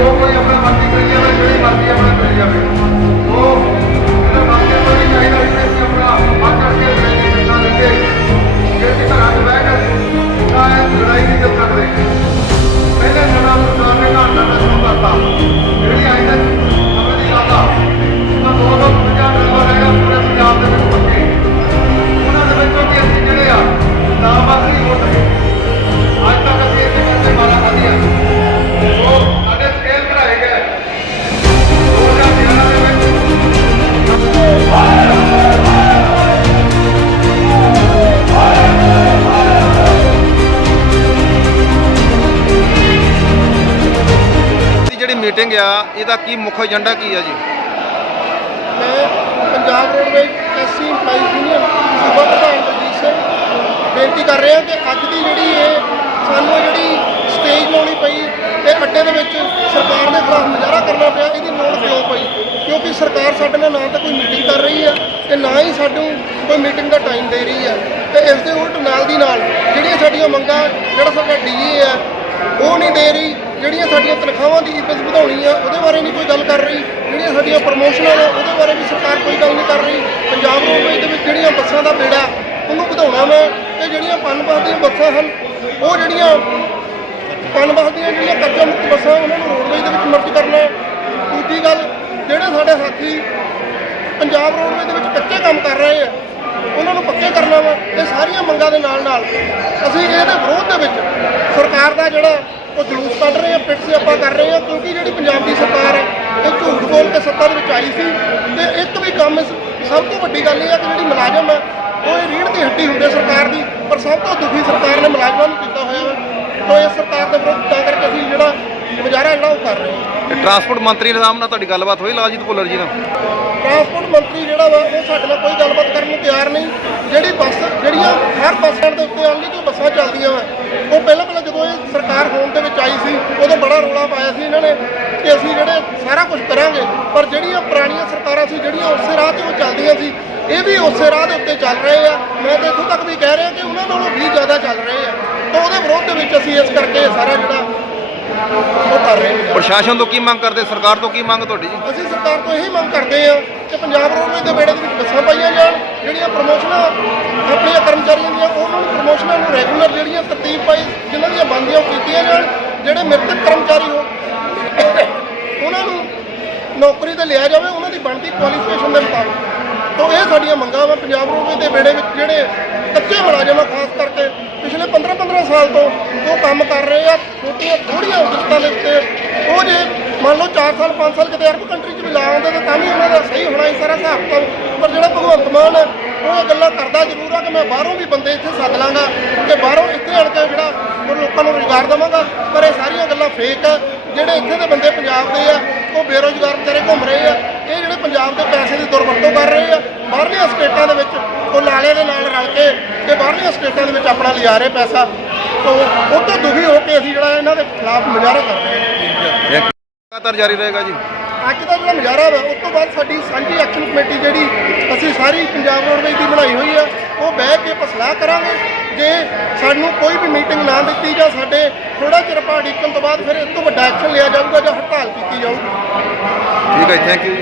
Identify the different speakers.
Speaker 1: 좋은
Speaker 2: 거예요. Meeting ਆ, ਇਹਦਾ ਕੀ ਮੁੱਖ ਏਜੰਡਾ ਕੀ ਆ ਜੀ?
Speaker 3: ਮੈਂ Punjab roadways SC employees union ਸੂਬਾ ਪ੍ਰਧਾਨ ਦਲਜੀਤ ਸਿੰਘ ਬੇਨਤੀ ਕਰ ਰਿਹਾ ਕਿ ਅੱਜ ਦੀ ਜਿਹੜੀ ਇਹ ਸਾਨੂੰ ਜਿਹੜੀ ਸਟੇਜ ਲਾਉਣੀ ਪਈ ਤੇ ਅੱਡੇ ਦੇ ਵਿੱਚ ਸਰਕਾਰ ਦੇ ਖਿਲਾਫ ਮੁਜ਼ਾਹਰਾ ਕਰਨਾ ਪਿਆ, ਇਹਦੀ ਲੋੜ ਕਿਉਂ ਪਈ। ਕਿਉਂਕਿ ਸਰਕਾਰ ਸਾਡੇ ਨਾਲ ਨਾ ਤਾਂ ਕੋਈ ਮੀਟਿੰਗ ਕਰ ਰਹੀ ਆ ਤੇ ਨਾ ਹੀ ਸਾਨੂੰ ਕੋਈ ਮੀਟਿੰਗ ਦਾ ਟਾਈਮ ਦੇ ਰਹੀ ਆ। ਤੇ ਇਸ ਦੇ ਉਲਟ ਨਾਲ ਦੀ ਨਾਲ ਜਿਹੜੀਆਂ ਸਾਡੀਆਂ ਮੰਗਾਂ, ਜਿਹੜਾ ਸਾਡਾ ਡੀਏ ਆ, ਉਹ ਨਹੀਂ ਦੇ ਰਹੀ। ਜਿਹੜੀਆਂ ਸਾਡੀਆਂ ਤਨਖਾਹਾਂ ਦੀ ਇਫਜ਼ ਵਧਾਉਣੀ ਆ, ਉਹਦੇ ਬਾਰੇ ਨਹੀਂ ਕੋਈ ਗੱਲ ਕਰ ਰਹੀ। ਜਿਹੜੀਆਂ ਸਾਡੀਆਂ ਪ੍ਰਮੋਸ਼ਨਾਂ ਨੇ ਉਹਦੇ ਬਾਰੇ ਵੀ ਸਰਕਾਰ ਕੋਈ ਗੱਲ ਨਹੀਂ ਕਰ ਰਹੀ। ਪੰਜਾਬ ਰੋਡਵੇਜ਼ ਦੇ ਵਿੱਚ ਜਿਹੜੀਆਂ ਬੱਸਾਂ ਦਾ ਬੇੜਾ, ਉਹਨੂੰ ਵਧਾਉਣਾ ਵਾ, ਤੇ ਜਿਹੜੀਆਂ ਪਨਬਸ ਦੀਆਂ ਬੱਸਾਂ ਹਨ, ਉਹ ਜਿਹੜੀਆਂ ਪਨਬਸ ਦੀਆਂ ਜਿਹੜੀਆਂ ਕਰਜ਼ਾ ਮੁਕਤ ਬੱਸਾਂ, ਉਹਨਾਂ ਨੂੰ ਰੋਡਵੇਜ਼ ਦੇ ਵਿੱਚ ਮਰਜ ਕਰਨਾ ਦੂਜੀ ਗੱਲ, ਜਿਹੜੇ ਸਾਡੇ ਸਾਥੀ ਪੰਜਾਬ ਰੋਡਵੇਜ਼ ਦੇ ਵਿੱਚ ਕੱਚੇ ਕੰਮ ਕਰ ਰਹੇ ਆ, ਉਹਨਾਂ ਨੂੰ ਪੱਕੇ ਕਰਨਾ ਵਾ ਇਹ ਸਾਰੀਆਂ ਮੰਗਾਂ ਦੇ ਨਾਲ ਨਾਲ ਅਸੀਂ ਇਹਦੇ ਵਿਰੋਧ ਦੇ ਵਿੱਚ ਸਰਕਾਰ ਦਾ ਜਿਹੜਾ ਉਹ ਜਲੂਸ ਕੱਢ ਰਹੇ ਆ ਪਿੱਟ ਸਿਆਪਾ ਕਰ ਰਹੇ ਆ ਕਿਉਂਕਿ ਜਿਹੜੀ ਪੰਜਾਬ ਦੀ ਸਰਕਾਰ ਹੈ ਇਹ ਝੂਠ ਬੋਲ ਕੇ ਸੱਤਾ ਦੇ ਵਿੱਚ ਆਈ ਸੀ। ਤੇ ਇੱਕ ਵੀ ਕੰਮ ਸਭ ਤੋਂ ਵੱਡੀ ਗੱਲ ਇਹ ਆ ਕਿ ਜਿਹੜੀ ਮੁਲਾਜ਼ਮ ਹੈ ਉਹ ਇਹ ਰੀੜ੍ਹ ਦੀ ਹੱਡੀ ਹੁੰਦੇ ਸਰਕਾਰ ਦੀ ਪਰ ਸਭ ਤੋਂ ਦੁਖੀ ਸਰਕਾਰ ਨੇ ਮੁਲਾਜ਼ਮਾਂ ਨੂੰ ਕੀਤਾ ਹੋਇਆ ਵਾ। ਤੋ ਇਸ ਸਰਕਾਰ ਦੇ ਵਿਰੁੱਧ ਤਾਂ ਕਰਕੇ ਅਸੀਂ ਜਿਹੜਾ ਮੁਜ਼ਾਹਰਾ ਜਿਹੜਾ ਉਹ ਕਰ ਰਹੇ ਹਾਂ।
Speaker 2: ਟਰਾਂਸਪੋਰਟ ਮੰਤਰੀ ਨਿਜ਼ਾਮ ਨਾਲ ਤੁਹਾਡੀ ਗੱਲਬਾਤ ਹੋਈ ਲਾਲਜੀਤ ਭੁੱਲਰ ਜੀ ਨਾਲ?
Speaker 3: ਟਰਾਂਸਪੋਰਟ ਮੰਤਰੀ ਜਿਹੜਾ ਉਹ ਸਾਡੇ ਨਾਲ ਕੋਈ ਗੱਲਬਾਤ ਕਰਨ ਨੂੰ ਤਿਆਰ ਨਹੀਂ। ਜਿਹੜੀ ਬੱਸ, ਜਿਹੜੀਆਂ ਹਰ ਬੱਸ ਸਟੈਂਡ ਦੇ ਉੱਤੇ ਆਉਂਦੀ, ਜੋ ਬੱਸਾਂ ਚੱਲਦੀਆਂ ਵਾ, ਉਹ ਪਹਿਲਾਂ ਪਹਿਲਾਂ ਜਦੋਂ ਇਹ ਸਰਕਾਰ ਹੋਣ ਦੇ ਵਿੱਚ ਆਈ ਸੀ, ਉਦੋਂ ਬੜਾ ਰੌਲਾ ਪਾਇਆ ਸੀ ਇਹਨਾਂ ਨੇ ਕਿ ਅਸੀਂ ਜਿਹੜੇ ਸਾਰਾ ਕੁਝ ਕਰਾਂਗੇ, ਪਰ ਜਿਹੜੀਆਂ ਪੁਰਾਣੀਆਂ ਸਰਕਾਰਾਂ ਸੀ, ਜਿਹੜੀਆਂ ਉਸੇ ਰਾਹ ਤੇ ਉਹ ਚੱਲਦੀਆਂ ਸੀ, ਇਹ ਵੀ ਉਸੇ ਰਾਹ ਦੇ ਉੱਤੇ ਚੱਲ ਰਹੇ ਆ। ਮੈਂ ਤਾਂ ਇੱਥੋਂ ਤੱਕ ਵੀ ਕਹਿ ਰਿਹਾ ਕਿ ਉਹਨਾਂ ਨਾਲੋਂ ਵੀ ਜ਼ਿਆਦਾ ਚੱਲ ਰਹੇ ਆ। ਤਾਂ ਉਹਦੇ ਵਿਰੋਧ ਦੇ ਵਿੱਚ ਅਸੀਂ ਇਸ ਕਰਕੇ ਸਾਰਾ ਜਿਹੜਾ ਉਹ ਕਰ ਰਹੇ ਹਾਂ
Speaker 2: ਪ੍ਰਸ਼ਾਸਨ ਤੋਂ ਕੀ ਮੰਗ ਕਰਦੇ? ਸਰਕਾਰ ਤੋਂ ਕੀ ਮੰਗ ਤੁਹਾਡੀ ਜੀ?
Speaker 3: ਅਸੀਂ ਸਰਕਾਰ ਤੋਂ ਇਹੀ ਮੰਗ ਕਰਦੇ ਹਾਂ ਕਿ ਪੰਜਾਬ ਰੋਡਵੇਜ਼ ਦੇ ਬੇੜੇ ਦੇ ਵਿੱਚ ਬੱਸਾਂ ਪਾਈਆਂ ਜਾਣ, ਜਿਹੜੀਆਂ ਪ੍ਰਮੋਸ਼ਨਾਂ ਆਪਣੀਆਂ ਕਰਮਚਾਰੀਆਂ ਦੀਆਂ, ਉਹਨਾਂ ਨੂੰ ਪ੍ਰਮੋਸ਼ਨਾਂ ਨੂੰ ਰੈਗੂਲਰ ਜਿਹੜੀਆਂ ਤਰਤੀਬ ਪਾਈ, ਜਿਨ੍ਹਾਂ ਦੀਆਂ ਬੰਦੀਆਂ ਉਹ ਕੀਤੀਆਂ ਜਾਣ, ਜਿਹੜੇ ਮ੍ਰਿਤਕ ਕਰਮਚਾਰੀ ਹੋ, ਉਹਨਾਂ ਨੂੰ ਨੌਕਰੀ ਤੇ ਲਿਆ ਜਾਵੇ, ਉਹਨਾਂ ਦੀ ਬਣਦੀ ਕੁਆਲੀਫਿਕੇਸ਼ਨ ਦੇ ਮੁਤਾਬਕ। ਤੋਂ ਇਹ ਸਾਡੀਆਂ ਮੰਗਾਂ ਵਾ ਪੰਜਾਬ ਰੋਡਵੇਜ਼ ਦੇ ਵਿਹੜੇ ਵਿੱਚ ਜਿਹੜੇ ਕੱਚੇ ਮੁਲਾਜ਼ਮ ਆ ਖਾਸ ਕਰਕੇ ਪਿਛਲੇ 15-15 ਸਾਲ ਤੋਂ ਜੋ ਕੰਮ ਕਰ ਰਹੇ ਆ, ਛੋਟੀਆਂ ਥੋੜੀਆਂ ਉਦਰਤਾਂ ਦੇ ਉੱਤੇ, ਉਹ ਜੇ ਮੰਨ ਲਓ 4 ਸਾਲ 5 ਸਾਲ ਕਿਤੇ ਅਰਬ ਕੰਟਰੀ 'ਚ ਵੀ ਲਾ ਆਉਂਦੇ ਤਾਂ ਤਾਂ ਵੀ ਉਹਨਾਂ ਦਾ ਸਹੀ ਹੋਣਾ ਹੀ ਸਾਰਾ ਹਿਸਾਬ ਤਾਂ ਪਰ ਜਿਹੜਾ ਭਗਵੰਤ ਮਾਨ ਹੈ, ਉਹ ਇਹ ਗੱਲਾਂ ਕਰਦਾ ਜ਼ਰੂਰ ਆ ਕਿ ਮੈਂ ਬਾਹਰੋਂ ਵੀ ਬੰਦੇ ਇੱਥੇ ਸੱਦ ਲਾਂਗਾ ਤੇ ਬਾਹਰੋਂ ਇੱਥੇ ਆਣ ਕੇ ਜਿਹੜਾ ਉਹ ਲੋਕਾਂ ਨੂੰ ਰੁਜ਼ਗਾਰ ਦੇਵਾਂਗਾ। ਪਰ ਇਹ ਸਾਰੀਆਂ ਗੱਲਾਂ ਫੇਕ ਆ। ਜਿਹੜੇ ਇੱਥੇ ਦੇ ਬੰਦੇ ਪੰਜਾਬ ਦੇ ਆ, ਉਹ ਬੇਰੋਜ਼ਗਾਰ ਵਿਚਾਰੇ ਘੁੰਮ ਰਹੇ ਆ। ਇਹ ਜਿਹੜੇ ਪੰਜਾਬ ਦੇ ਪੈਸੇ ਦੀ ਦੁਰਵਰਤੋਂ ਕਰ ਰਹੇ ਆ ਬਾਹਰਲੀਆਂ ਸਟੇਟਾਂ ਦੇ ਵਿੱਚ ਉਹ ਲਾਲੇ ਦੇ ਨਾਲ ਰਲ ਕੇ ਤੇ ਬਾਹਰਲੀਆਂ ਸਟੇਟਾਂ ਦੇ ਵਿੱਚ ਆਪਣਾ ਲਿਜਾ ਰਹੇ ਪੈਸਾ। ਤੋਂ ਉਹ ਤੋਂ ਦੁਖੀ ਹੋ ਕੇ ਅਸੀਂ ਜਿਹੜਾ ਇਹਨਾਂ ਦੇ ਖਿਲਾਫ ਮੁਜ਼ਾਹਰਾ ਕਰ ਰਹੇ ਹਾਂ।
Speaker 2: ਲਗਾਤਾਰ ਜਾਰੀ ਰਹੇਗਾ ਜੀ।
Speaker 3: ਅੱਜ ਦਾ ਜਿਹੜਾ ਮੁਜ਼ਾਹਰਾ ਵਾ ਉਸ ਤੋਂ ਬਾਅਦ ਸਾਡੀ ਸਾਂਝੀ ਐਕਸ਼ਨ ਕਮੇਟੀ ਜਿਹੜੀ ਅਸੀਂ ਸਾਰੀ ਪੰਜਾਬ ਰੋਡਵੇਜ਼ ਦੀ ਬਣਾਈ ਹੋਈ ਆ ਉਹ ਬਹਿ ਕੇ ਆਪਾਂ ਸਲਾਹ ਕਰਾਂਗੇ ਜੇ ਸਾਨੂੰ ਕੋਈ ਵੀ ਮੀਟਿੰਗ ਨਾ ਦਿੱਤੀ ਜਾਂ ਸਾਡੇ ਥੋੜਾ ਚਿਰ ਪਾੜੀਕਣ ਤੋਂ ਬਾਅਦ ਫਿਰ ਇਸ ਤੋਂ ਵੱਡਾ ਐਕਸ਼ਨ ਲਿਆ ਜਾਊਗਾ ਜਾਂ ਹੜਤਾਲ ਕੀਤੀ ਜਾਊਗੀ।
Speaker 2: ਠੀਕ ਹੈ ਥੈਂਕ ਯੂ